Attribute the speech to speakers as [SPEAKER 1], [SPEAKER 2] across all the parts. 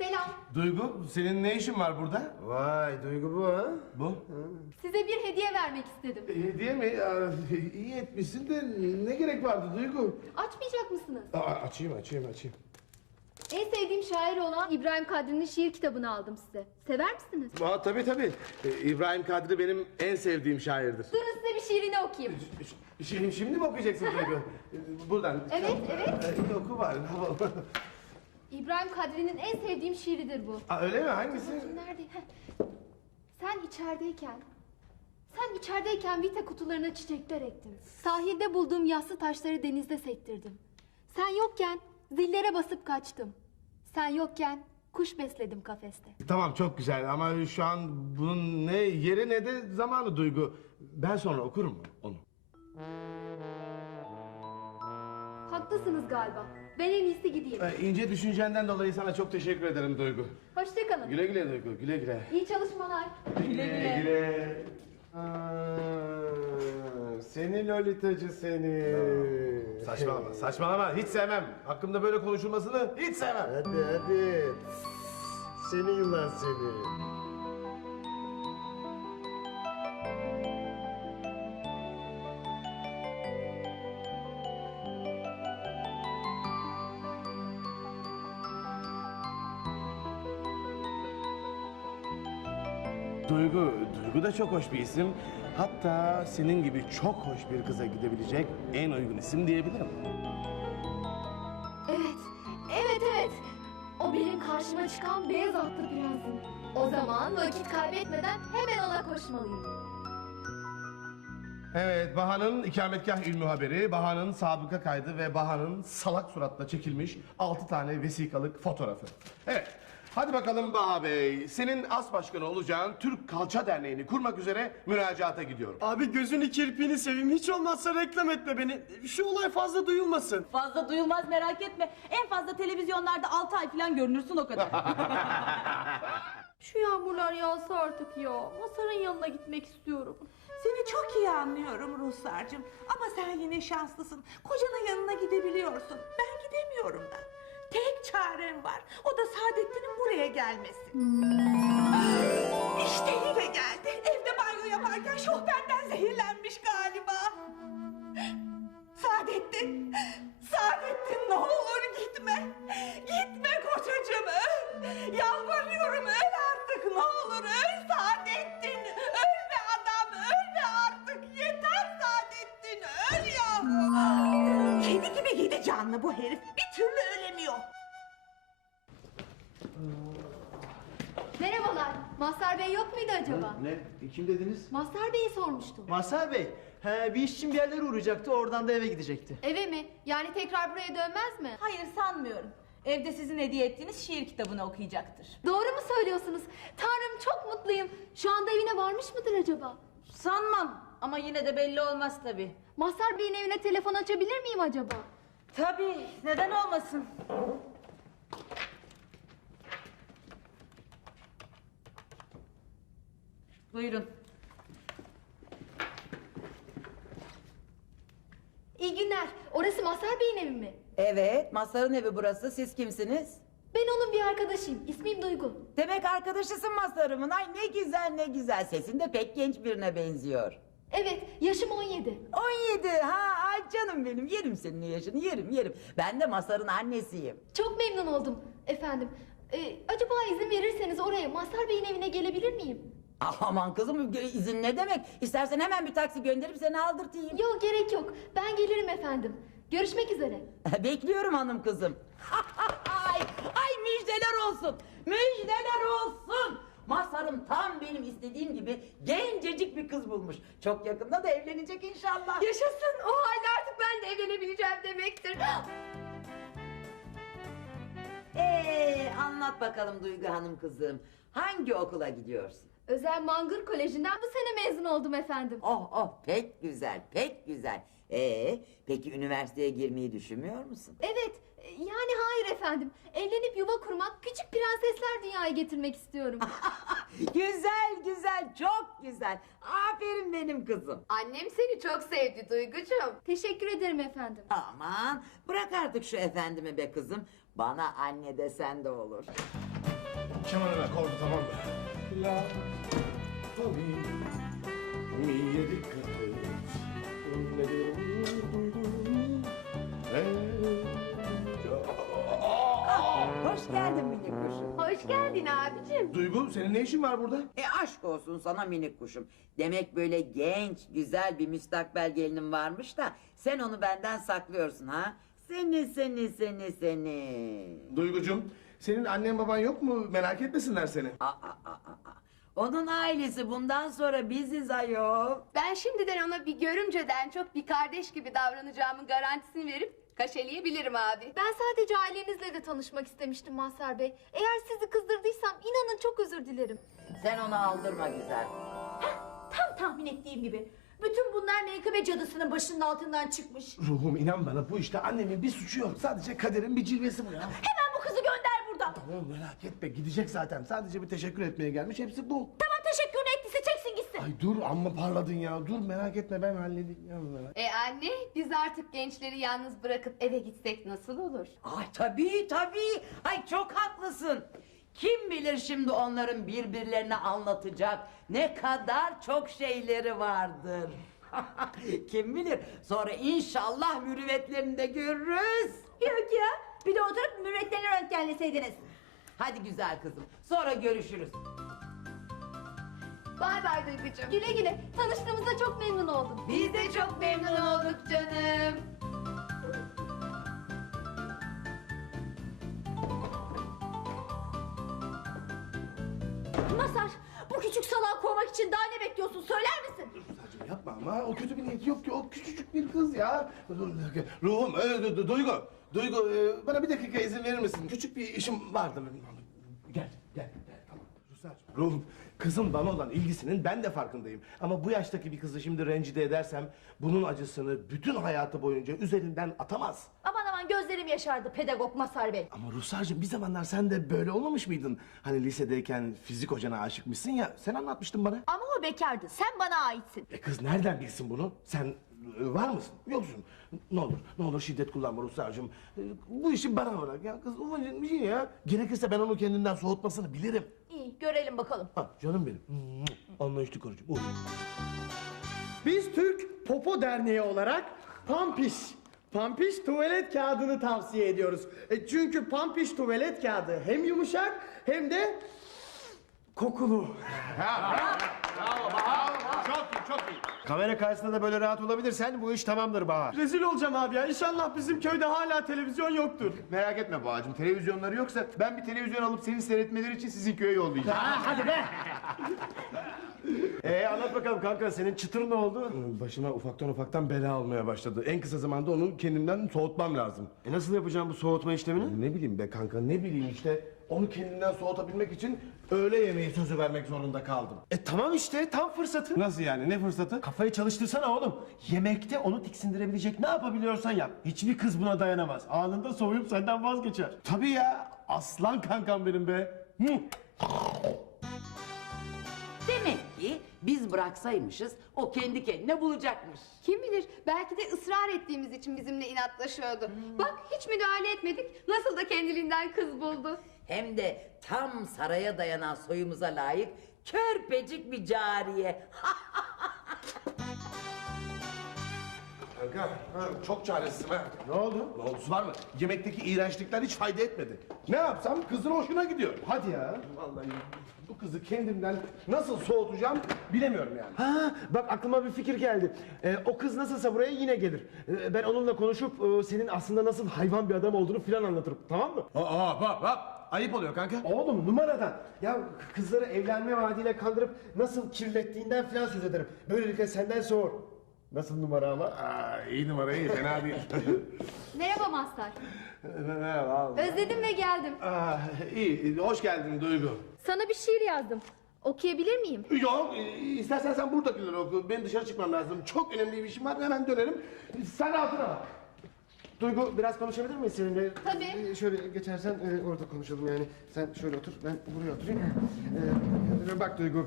[SPEAKER 1] Selam.
[SPEAKER 2] Duygu, senin ne işin var burada?
[SPEAKER 3] Vay Duygu bu ha?
[SPEAKER 2] Bu?
[SPEAKER 1] Size bir hediye vermek istedim.
[SPEAKER 2] Hediye mi? İyi etmişsin de ne gerek vardı Duygu?
[SPEAKER 1] Açmayacak mısınız?
[SPEAKER 2] Açayım.
[SPEAKER 1] En sevdiğim şair olan İbrahim Kadri'nin şiir kitabını aldım size. Sever misiniz?
[SPEAKER 2] Tabii. İbrahim Kadri benim en sevdiğim şairdir.
[SPEAKER 1] Durun size bir şiirini okuyayım.
[SPEAKER 2] Şimdi mi okuyacaksın Duygu? Buradan.
[SPEAKER 1] Evet.
[SPEAKER 2] Oku bari.
[SPEAKER 1] İbrahim Kadri'nin en sevdiğim şiiridir bu.
[SPEAKER 2] Öyle mi? Hangisi?
[SPEAKER 1] Nerede? Sen içerideyken vita kutularına çiçekler ektim. Sahilde bulduğum yassı taşları denizde sektirdim. Sen yokken zillere basıp kaçtım. Sen yokken kuş besledim kafeste.
[SPEAKER 2] Tamam, çok güzel ama şu an bunun ne yeri ne de zamanı Duygu. Ben sonra okurum onu.
[SPEAKER 1] Haklısınız galiba. Ben en iyisi gideyim.
[SPEAKER 2] İnce düşüncenden dolayı sana çok teşekkür ederim Duygu.
[SPEAKER 1] Hoşçakalın.
[SPEAKER 2] Güle güle Duygu, güle güle.
[SPEAKER 1] İyi çalışmalar.
[SPEAKER 2] Güle. Seni Lolitacı seni. Saçmalama. Hiç sevmem. Hakkımda böyle konuşulmasını hiç sevmem.
[SPEAKER 3] Hadi. Seni yılan seni.
[SPEAKER 2] Duygu da çok hoş bir isim. Hatta senin gibi çok hoş bir kıza gidebilecek en uygun isim diyebilirim.
[SPEAKER 1] Evet. O benim karşıma çıkan beyaz atlı prensim. O zaman vakit kaybetmeden hemen ona koşmalıyım.
[SPEAKER 2] Evet, Baha'nın ikametgah ilmi haberi, Baha'nın sabıka kaydı ve Baha'nın salak suratla çekilmiş 6 tane vesikalık fotoğrafı. Evet, hadi bakalım Baha Bey. Senin as başkanı olacağın Türk Kalça Derneği'ni kurmak üzere müracaata gidiyorum.
[SPEAKER 3] Abi gözünü kirpiğini seveyim. Hiç olmazsa reklam etme beni. Şu olay fazla duyulmasın.
[SPEAKER 4] Fazla duyulmaz merak etme. En fazla televizyonlarda 6 ay falan görünürsün o kadar.
[SPEAKER 1] Şu yağmurlar yağsa artık ya. Masar'ın yanına gitmek istiyorum.
[SPEAKER 5] Seni çok iyi anlıyorum Ruhsar'cığım. Ama sen yine şanslısın. Kocanın yanına gidebiliyorsun. Ben gidemiyorum da. Tek çarem var. O da Saadettin'in buraya gelmesi. İşte yine geldi. Evde banyo yaparken şofbenden zehirlenmiş galiba. Saadettin ne olur gitme. Gitme kocacığım öl. Yalvarıyorum öl artık ne olur öl Saadettin. Ölme adam ölme artık. Yeter Saadettin öl yavrum. Kedi gibi yedi canlı bu herif. Bir türlü ölemiyor.
[SPEAKER 1] Merhabalar. Mazhar Bey yok muydu acaba?
[SPEAKER 6] Ne? Kim dediniz?
[SPEAKER 1] Mazhar Bey'i sormuştum.
[SPEAKER 6] Mazhar Bey. Bir iş için bir yerlere uğrayacaktı. Oradan da eve gidecekti.
[SPEAKER 1] Eve mi? Yani tekrar buraya dönmez mi?
[SPEAKER 4] Hayır sanmıyorum. Evde sizin hediye ettiğiniz şiir kitabını okuyacaktır.
[SPEAKER 1] Doğru mu söylüyorsunuz? Tanrım çok mutluyum. Şu anda evine varmış mıdır acaba?
[SPEAKER 4] Sanmam ama yine de belli olmaz tabii.
[SPEAKER 1] Mazhar Bey'in evine telefon açabilir miyim acaba?
[SPEAKER 4] Tabii neden olmasın? Buyurun.
[SPEAKER 1] İyi günler. Orası Mazhar Bey'in evi mi?
[SPEAKER 7] Evet, Mazhar'ın evi burası. Siz kimsiniz?
[SPEAKER 1] Ben onun bir arkadaşıyım. İsmim Duygu.
[SPEAKER 7] Demek arkadaşısın Mazhar'ımın. Ay ne güzel ne güzel. Sesin de pek genç birine benziyor.
[SPEAKER 1] Evet, yaşım 17.
[SPEAKER 7] 17 ha ay canım benim. Yerim senin yaşını yerim. Ben de Mazhar'ın annesiyim.
[SPEAKER 1] Çok memnun oldum efendim. Acaba izin verirseniz oraya Mazhar Bey'in evine gelebilir miyim?
[SPEAKER 7] Aman kızım izin ne demek? İstersen hemen bir taksi gönderip seni aldırtayım.
[SPEAKER 1] Yok gerek yok. Ben gelirim efendim. Görüşmek üzere.
[SPEAKER 7] Bekliyorum hanım kızım. Ay müjdeler olsun. Müjdeler olsun. Mazhar'ım tam benim istediğim gibi gencecik bir kız bulmuş. Çok yakında da evlenecek inşallah.
[SPEAKER 1] Yaşasın. O halde artık ben de evlenebileceğim demektir.
[SPEAKER 7] Anlat bakalım Duygu hanım kızım. Hangi okula gidiyorsun?
[SPEAKER 1] Özel Mangır Koleji'nden bu sene mezun oldum efendim.
[SPEAKER 7] Oh pek güzel. Peki üniversiteye girmeyi düşünmüyor musun?
[SPEAKER 1] Evet. Yani hayır efendim. Evlenip yuva kurmak, küçük prensesler dünyaya getirmek istiyorum.
[SPEAKER 7] Güzel, çok güzel. Aferin benim kızım.
[SPEAKER 1] Annem seni çok sevdi Duygucuğum. Teşekkür ederim efendim.
[SPEAKER 7] Aman bırak artık şu efendimi be kızım. Bana anne desen de olur.
[SPEAKER 2] Kemanına kordu, tamam mı? La, tabi, mi'ye dikkat et. Nedir duyduğum?
[SPEAKER 7] Hoş geldin minik kuşum.
[SPEAKER 1] Hoş geldin abicim.
[SPEAKER 2] Duygu, senin ne işin var burada?
[SPEAKER 7] Aşk olsun sana minik kuşum. Demek böyle genç, güzel bir müstakbel gelinin varmış da sen onu benden saklıyorsun ha? Seni.
[SPEAKER 2] Duygucum, senin annen baban yok mu? Merak etmesinler seni.
[SPEAKER 7] Aa. Onun ailesi bundan sonra biziz ayol.
[SPEAKER 1] Ben şimdiden ona bir görümceden çok bir kardeş gibi davranacağımın garantisini verip kaşeleyebilirim abi. Ben sadece ailenizle de tanışmak istemiştim Mazhar Bey. Eğer sizi kızdırdıysam inanın çok özür dilerim.
[SPEAKER 7] Sen onu aldırma güzel.
[SPEAKER 5] Tam tahmin ettiğim gibi. Bütün bunlar menkıbe cadısının başının altından çıkmış.
[SPEAKER 2] Ruhum, inan bana, bu işte annemin bir suçu yok. Sadece kaderin bir cilvesi bu ya.
[SPEAKER 5] Hemen bu kızı gönder buradan.
[SPEAKER 2] Tamam, merak etme, gidecek zaten. Sadece bir teşekkür etmeye gelmiş, hepsi bu.
[SPEAKER 5] Tamam, teşekkürünü ettiyse çeksin gitsin.
[SPEAKER 2] Ay dur, amma parladın ya. Dur, merak etme, ben halledeyim. Ya, merak.
[SPEAKER 1] Anne, biz artık gençleri yalnız bırakıp eve gitsek nasıl olur?
[SPEAKER 7] Ay tabii. Ay çok haklısın. Kim bilir şimdi onların birbirlerine anlatacak ne kadar çok şeyleri vardır. Kim bilir sonra inşallah mürüvvetlerini de görürüz.
[SPEAKER 5] Yok ya. Bir de oturup mürvetlerini röntgenleseydiniz.
[SPEAKER 7] Hadi güzel kızım sonra görüşürüz.
[SPEAKER 1] Bay bay Duygucuğum. Güle güle. Tanıştığımıza çok memnun oldum.
[SPEAKER 7] Biz de çok memnun olduk canım.
[SPEAKER 5] Mazhar, bu küçük salağı kovmak için daha ne bekliyorsun, söyler misin?
[SPEAKER 2] Ruslarcığım yapma ama, o kötü bir niyeti yok ki. O küçücük bir kız ya. Dur, bir dakika. Ruhum, Duygu, bana bir dakika izin verir misin? Küçük bir işim vardı. Gel, tamam. Ruslarcığım, ruhum, kızın bana olan ilgisinin ben de farkındayım. Ama bu yaştaki bir kızı şimdi rencide edersem, bunun acısını bütün hayatı boyunca üzerinden atamaz.
[SPEAKER 5] Aman gözlerim yaşardı pedagog Mazhar Bey.
[SPEAKER 2] Ama Ruslarcığım, bir zamanlar sen de böyle olmamış mıydın? Hani lisedeyken fizik hocana aşıkmışsın ya, sen anlatmıştın bana.
[SPEAKER 5] Ama o bekardı, sen bana aitsin.
[SPEAKER 2] Kız nereden bilsin bunu? Sen var mısın? Yoksun. Ne olur şiddet kullanma Ruslarcığım. Bu işi bana bırak ya. Kız ufacık bir şey ya. Gerekirse ben onu kendinden soğutmasını bilirim.
[SPEAKER 5] İyi, görelim bakalım.
[SPEAKER 2] Ha, canım benim. Anlayışlı karıcığım. Uy.
[SPEAKER 3] Biz Türk Popo Derneği olarak Pampiş tuvalet kağıdını tavsiye ediyoruz. Çünkü Pampiş tuvalet kağıdı hem yumuşak hem de kokulu.
[SPEAKER 2] Çok iyi.
[SPEAKER 8] Kamera karşısında da böyle rahat olabilirsen bu iş tamamdır Bahar.
[SPEAKER 3] Rezil olacağım abi ya. İnşallah bizim köyde hala televizyon yoktur.
[SPEAKER 8] Merak etme Bahar'cığım, televizyonları yoksa ben bir televizyon alıp seni seyretmeleri için sizin köye yollayacağım.
[SPEAKER 3] Hadi be.
[SPEAKER 8] Anlat bakalım kanka, senin çıtır ne oldu?
[SPEAKER 2] Başıma ufaktan bela almaya başladı. En kısa zamanda onu kendimden soğutmam lazım.
[SPEAKER 8] Nasıl yapacağım bu soğutma işlemini?
[SPEAKER 2] Ne bileyim be kanka, ne bileyim işte. Onu kendinden soğutabilmek için öğle yemeği sözü vermek zorunda kaldım.
[SPEAKER 8] Tamam işte, tam fırsatı.
[SPEAKER 2] Nasıl yani, ne fırsatı?
[SPEAKER 8] Kafayı çalıştırsana oğlum. Yemekte onu tiksindirebilecek ne yapabiliyorsan yap. Hiçbir kız buna dayanamaz. Anında soğuyup senden vazgeçer.
[SPEAKER 2] Tabii ya, aslan kankam benim be.
[SPEAKER 7] Demek ki biz bıraksaymışız o kendi kendine bulacakmış.
[SPEAKER 1] Kim bilir, belki de ısrar ettiğimiz için bizimle inatlaşıyordu. Bak, hiç müdahale etmedik. Nasıl da kendiliğinden kız buldu.
[SPEAKER 7] Hem de tam saraya dayanan soyumuza layık körpecik bir cariye.
[SPEAKER 2] Kanka, çok çaresizim ha.
[SPEAKER 8] Ne oldu?
[SPEAKER 2] Ne oldusu var mı? Yemekteki iğrençlikler hiç fayda etmedi. Ne yapsam kızın hoşuna gidiyor.
[SPEAKER 8] Hadi ya.
[SPEAKER 2] Vallahi bu kızı kendimden nasıl soğutacağım bilemiyorum yani.
[SPEAKER 8] Ha, bak aklıma bir fikir geldi. O kız nasılsa buraya yine gelir. Ben onunla konuşup senin aslında nasıl hayvan bir adam olduğunu filan anlatırım. Tamam mı?
[SPEAKER 2] Hop. Ayıp oluyor kanka.
[SPEAKER 8] Oğlum numaradan. Ya kızları evlenme vaadiyle kandırıp nasıl kirlettiğinden filan söz ederim. Böylelikle senden soğur. Nasıl numara ama?
[SPEAKER 2] İyi numara, iyi, fena değil.
[SPEAKER 1] Merhaba Mazhar.
[SPEAKER 2] Merhaba.
[SPEAKER 1] Özledim ve geldim.
[SPEAKER 2] İyi, hoş geldin Duygu.
[SPEAKER 1] Sana bir şiir yazdım. Okuyabilir miyim?
[SPEAKER 2] Yok, istersen sen buradakileri oku. Benim dışarı çıkmam lazım. Çok önemli bir işim var, hemen dönerim. Sen rahatına bak.
[SPEAKER 8] Duygu biraz konuşabilir miyiz seninle?
[SPEAKER 1] Tabii.
[SPEAKER 8] Şöyle geçersen orada konuşalım yani. Sen şöyle otur, ben buraya oturayım. Bak Duygu,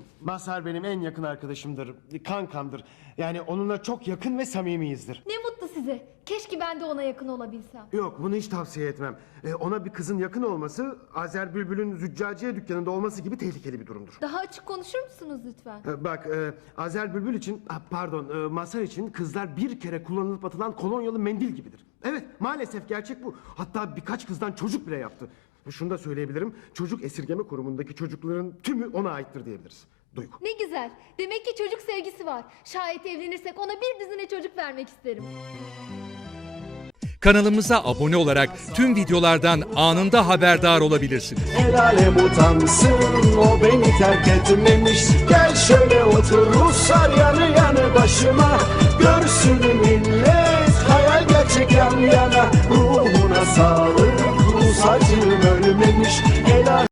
[SPEAKER 8] Mazhar benim en yakın arkadaşımdır, kankamdır. Yani onunla çok yakın ve samimiyizdir.
[SPEAKER 1] Ne mutlu size? Keşke ben de ona yakın olabilsem.
[SPEAKER 8] Yok, bunu hiç tavsiye etmem. Ona bir kızın yakın olması Azer Bülbül'ün züccaciye dükkanında olması gibi tehlikeli bir durumdur.
[SPEAKER 1] Daha açık konuşur musunuz lütfen?
[SPEAKER 8] Bak, Azer Bülbül için, Mazhar için kızlar bir kere kullanılıp atılan kolonyalı mendil gibidir. Evet, maalesef gerçek bu. Hatta birkaç kızdan çocuk bile yaptı. Şunu da söyleyebilirim, çocuk esirgeme kurumundaki çocukların tümü ona aittir diyebiliriz. Duygu.
[SPEAKER 1] Ne güzel. Demek ki çocuk sevgisi var. Şayet evlenirsek ona bir düzine çocuk vermek isterim.
[SPEAKER 9] Kanalımıza abone olarak tüm videolardan anında haberdar olabilirsiniz.
[SPEAKER 10] El alem utansın, o beni terk etmemiş. Gel şöyle otur Ruslar yanı yanı başıma. Görsün millet, hayal gerçek yan yana. Ruhuna sağlık, Rus acım ölmemiş. El alem